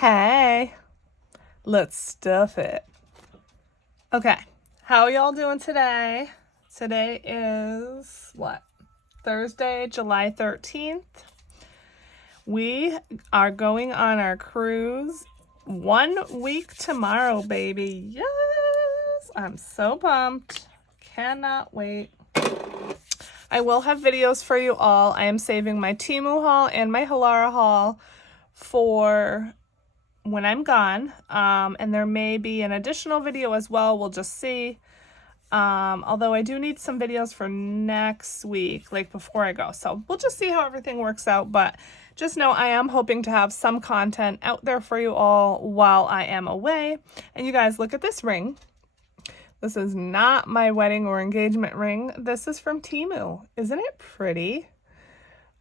Hey, let's stuff it. Okay, how are y'all doing today? Today is what? Thursday, July 13th. We are going on our cruise 1 week tomorrow, baby. Yes, I'm so pumped. Cannot wait. I will have videos for you all. I am saving my Temu haul and my Halara haul for when I'm gone, and there may be an additional video as well. We'll just see. Although I do need some videos for next week, like before I go. So we'll just see how everything works out. But just know I am hoping to have some content out there for you all while I am away. And you guys, look at this ring. This is not my wedding or engagement ring. This is from Temu. Isn't it pretty?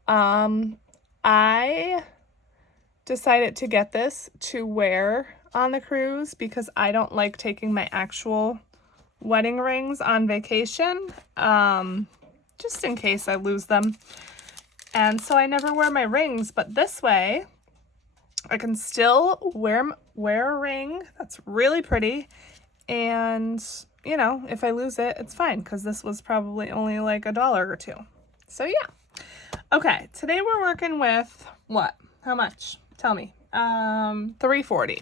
I decided to get this to wear on the cruise because I don't like taking my actual wedding rings on vacation, just in case I lose them. And so I never wear my rings, but this way I can still wear a ring that's really pretty. And, you know, if I lose it, it's fine because this was probably only like $1 or $2. So yeah. Okay, today we're working with what? How much? Tell me. $3.40.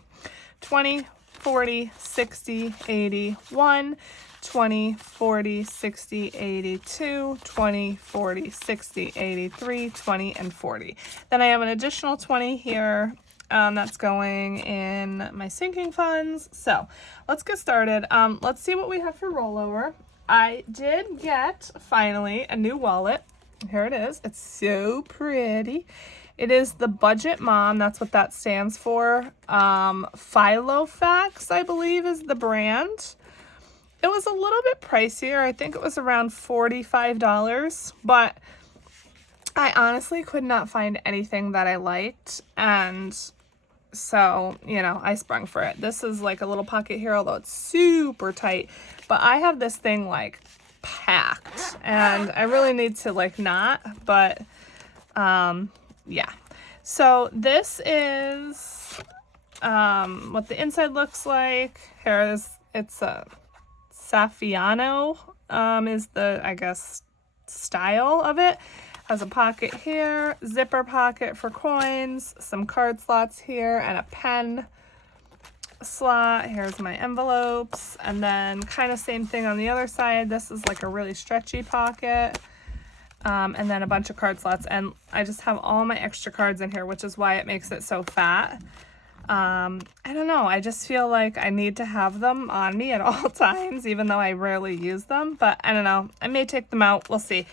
20, 40, 60, 80, 1, 20, 40, 60, 82, 20, 40, 60, 83, 20, and 40. Then I have an additional 20 here. That's going in my sinking funds. So let's get started. Let's see what we have for rollover. I did get finally a new wallet. Here it is. It's so pretty. It is the Budget Mom. That's what that stands for. Filofax, I believe, is the brand. It was a little bit pricier. I think it was around $45, but I honestly could not find anything that I liked. And so, you know, I sprung for it. This is like a little pocket here, although it's super tight. But I have this thing like packed and I really need to like not, but yeah. So this is what the inside looks like. Here it is. It's a Saffiano is the, I guess, style of it. Has a pocket here, zipper pocket for coins, some card slots here, and a pen slot. Here's my envelopes, and then kind of same thing on the other side. This is like a really stretchy pocket, and then a bunch of card slots. And I just have all my extra cards in here, which is why it makes it so fat. I don't know. I just feel like I need to have them on me at all times, even though I rarely use them. But I don't know. I may take them out. We'll see.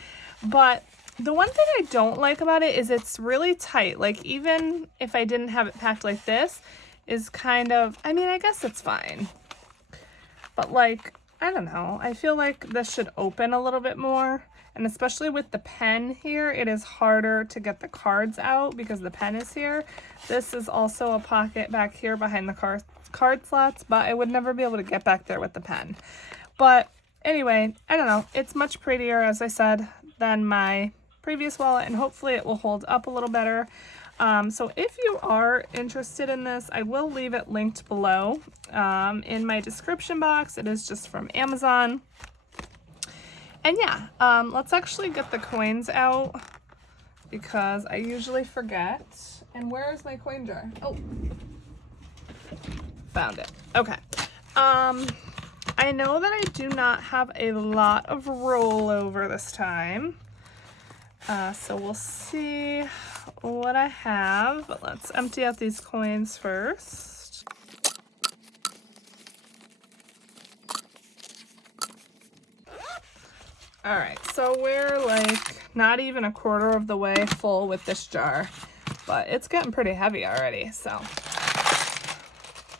But the one thing I don't like about it is it's really tight. Like, even if I didn't have it packed like this, is kind of, I mean, I guess it's fine. But, like, I don't know. I feel like this should open a little bit more. And especially with the pen here, it is harder to get the cards out because the pen is here. This is also a pocket back here behind the card slots, but I would never be able to get back there with the pen. But anyway, I don't know. It's much prettier, as I said, than my previous wallet, and hopefully it will hold up a little better. So if you are interested in this, I will leave it linked below in my description box. It is just from Amazon. And yeah, let's actually get the coins out because I usually forget. And where is my coin jar? Oh, found it. Okay. I know that I do not have a lot of rollover this time. So we'll see what I have, but let's empty out these coins first. All right, so we're like not even a quarter of the way full with this jar, but it's getting pretty heavy already. So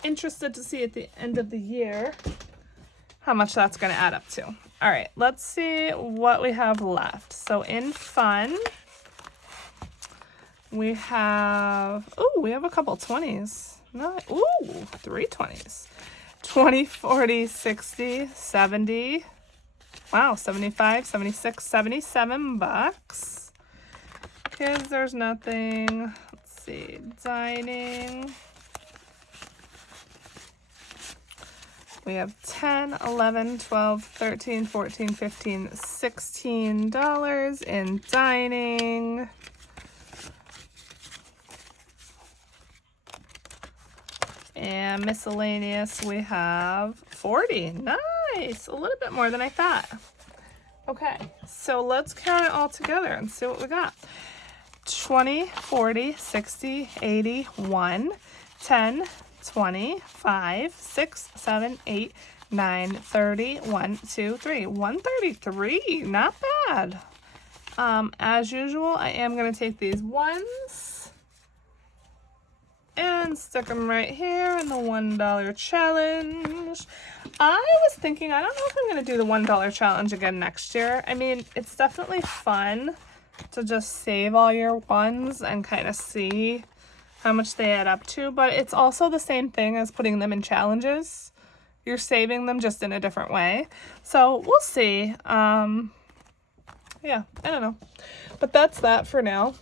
interested to see at the end of the year how much that's going to add up to. All right, let's see what we have left. So in fun, we have a couple 20s. No, ooh, 3 20s. 20, 40, 60, 70. Wow, 75, 76, 77 bucks. Kids, there's nothing. Let's see, dining. We have $10, $11, $12, $13, $14, $15, $16 in dining. And miscellaneous, we have 40. Nice. A little bit more than I thought. Okay, so let's count it all together and see what we got. 20, 40, 60, 80, 1, 10, 20, 5, 6, 7, 8, 9, 30, 1, 2, 3. 133. Not bad. As usual, I am going to take these ones and stick them right here in the $1 challenge. I was thinking, I don't know if I'm going to do the $1 challenge again next year. I mean, it's definitely fun to just save all your ones and kind of see how much they add up to, but it's also the same thing as putting them in challenges. You're saving them just in a different way. So we'll see. Yeah, I don't know. But that's that for now.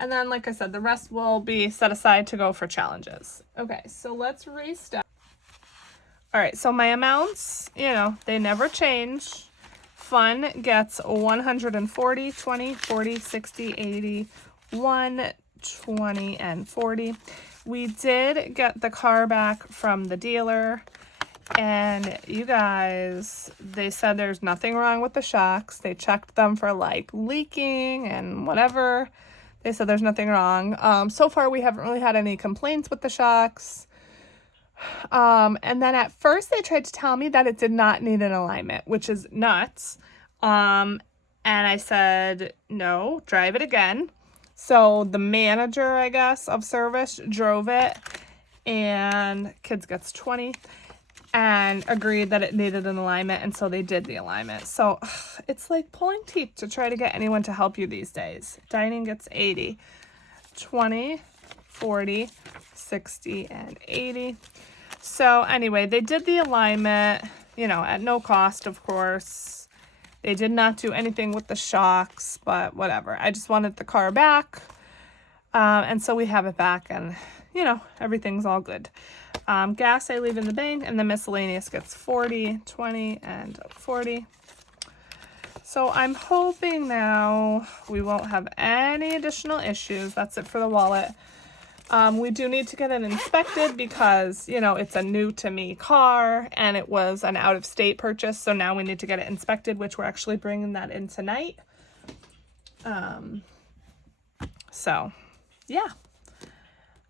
And then, like I said, the rest will be set aside to go for challenges. Okay, so let's restart. All right, so my amounts, you know, they never change. Fun gets 140, 20, 40, 60, 80, 1, 20, and 40. We did get the car back from the dealer, and you guys, they said there's nothing wrong with the shocks. They checked them for like leaking and whatever. They said there's nothing wrong. So far we haven't really had any complaints with the shocks. And then at first they tried to tell me that it did not need an alignment, which is nuts. And I said, no, drive it again. So the manager, I guess, of service drove it, and kids gets 20 and agreed that it needed an alignment. And so they did the alignment. So it's like pulling teeth to try to get anyone to help you these days. Dining gets 80, 20, 40, 60, and 80. So anyway, they did the alignment, you know, at no cost, of course. They did not do anything with the shocks, but whatever. I just wanted the car back. And so we have it back, and, you know, everything's all good. Gas I leave in the bank, and the miscellaneous gets 40, 20, and 40. So I'm hoping now we won't have any additional issues. That's it for the wallet. We do need to get it inspected because, you know, it's a new to me car and it was an out of state purchase. So now we need to get it inspected, which we're actually bringing that in tonight. So yeah.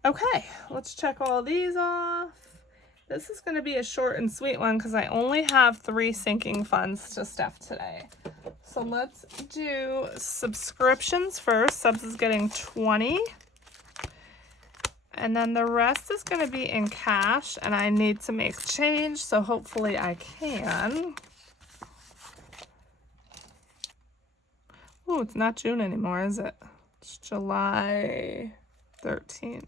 Okay, let's check all these off. This is going to be a short and sweet one because I only have 3 sinking funds to stuff today. So let's do subscriptions first. Subs is getting 20. And then the rest is going to be in cash, and I need to make change, so hopefully I can. Oh, it's not June anymore, is it? It's July 13th.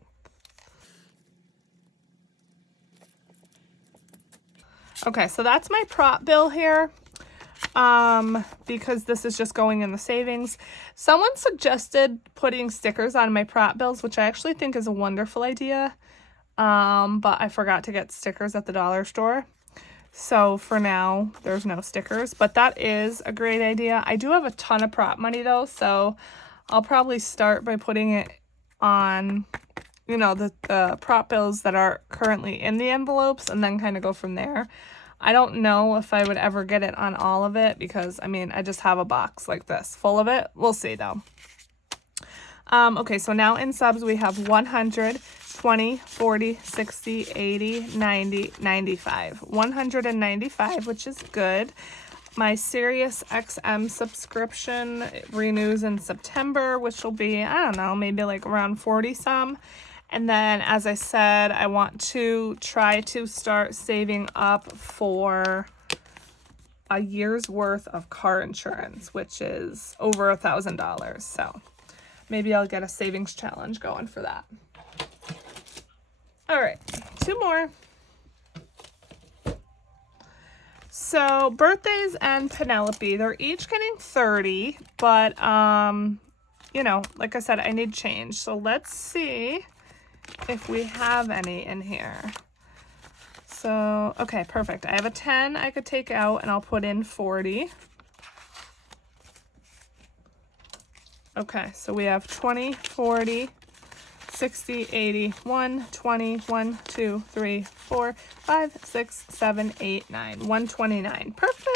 Okay, so that's my prop bill here. Because this is just going in the savings. Someone suggested putting stickers on my prop bills, which I actually think is a wonderful idea. But I forgot to get stickers at the dollar store. So for now, there's no stickers, but that is a great idea. I do have a ton of prop money though, so I'll probably start by putting it on, you know, the prop bills that are currently in the envelopes, and then kind of go from there. I don't know if I would ever get it on all of it because, I mean, I just have a box like this full of it. We'll see, though. Okay, so now in subs, we have 100, 20, 40, 60, 80, 90, 95. 195, which is good. My Sirius XM subscription renews in September, which will be, I don't know, maybe like around 40 some. And then, as I said, I want to try to start saving up for a year's worth of car insurance, which is over $1,000. So maybe I'll get a savings challenge going for that. All right, 2 more. So birthdays and Penelope, they're each getting 30, but, you know, like I said, I need change. So let's see if we have any in here. So, okay, perfect. I have a 10 I could take out and I'll put in 40. Okay, so we have 20, 40, 60, 80, 120, 1, 2, 3, 4, 5, 6, 7, 8, 9, 129. Perfect.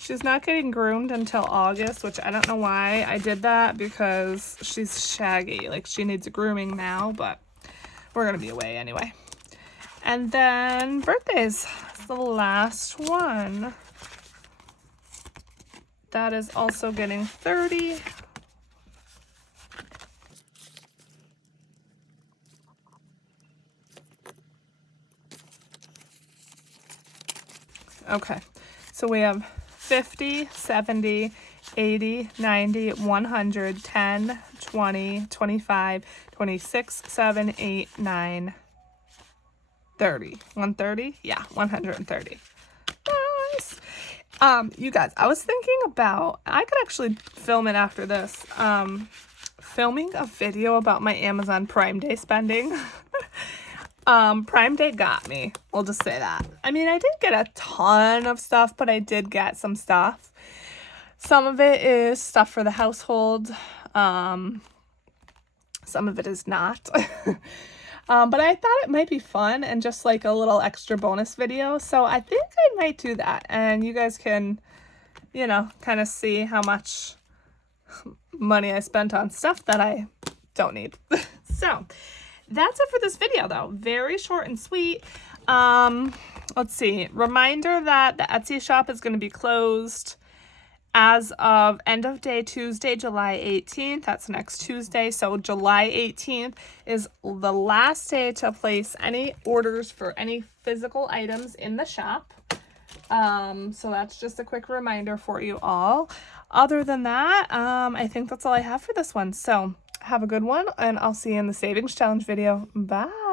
She's not getting groomed until August, which I don't know why I did that because she's shaggy. Like, she needs a grooming now, but we're going to be away anyway. And then birthdays. It's the last one. That is also getting 30. Okay, so we have 50, 70, 80, 90, 100, 10, 20, 25, 26, 7, 8, 9, 30. 130? Yeah, 130. Nice. You guys, I was thinking about, I could actually film it after this, filming a video about my Amazon Prime Day spending. Prime Day got me. We'll just say that. I mean, I didn't get a ton of stuff, but I did get some stuff. Some of it is stuff for the household. Some of it is not. But I thought it might be fun and just like a little extra bonus video. So I think I might do that. And you guys can, you know, kind of see how much money I spent on stuff that I don't need. So that's it for this video, though. Very short and sweet. Let's see. Reminder that the Etsy shop is going to be closed as of end of day Tuesday, July 18th. That's next Tuesday. So July 18th is the last day to place any orders for any physical items in the shop. So that's just a quick reminder for you all. Other than that, I think that's all I have for this one. So have a good one, and I'll see you in the Savings Challenge video. Bye.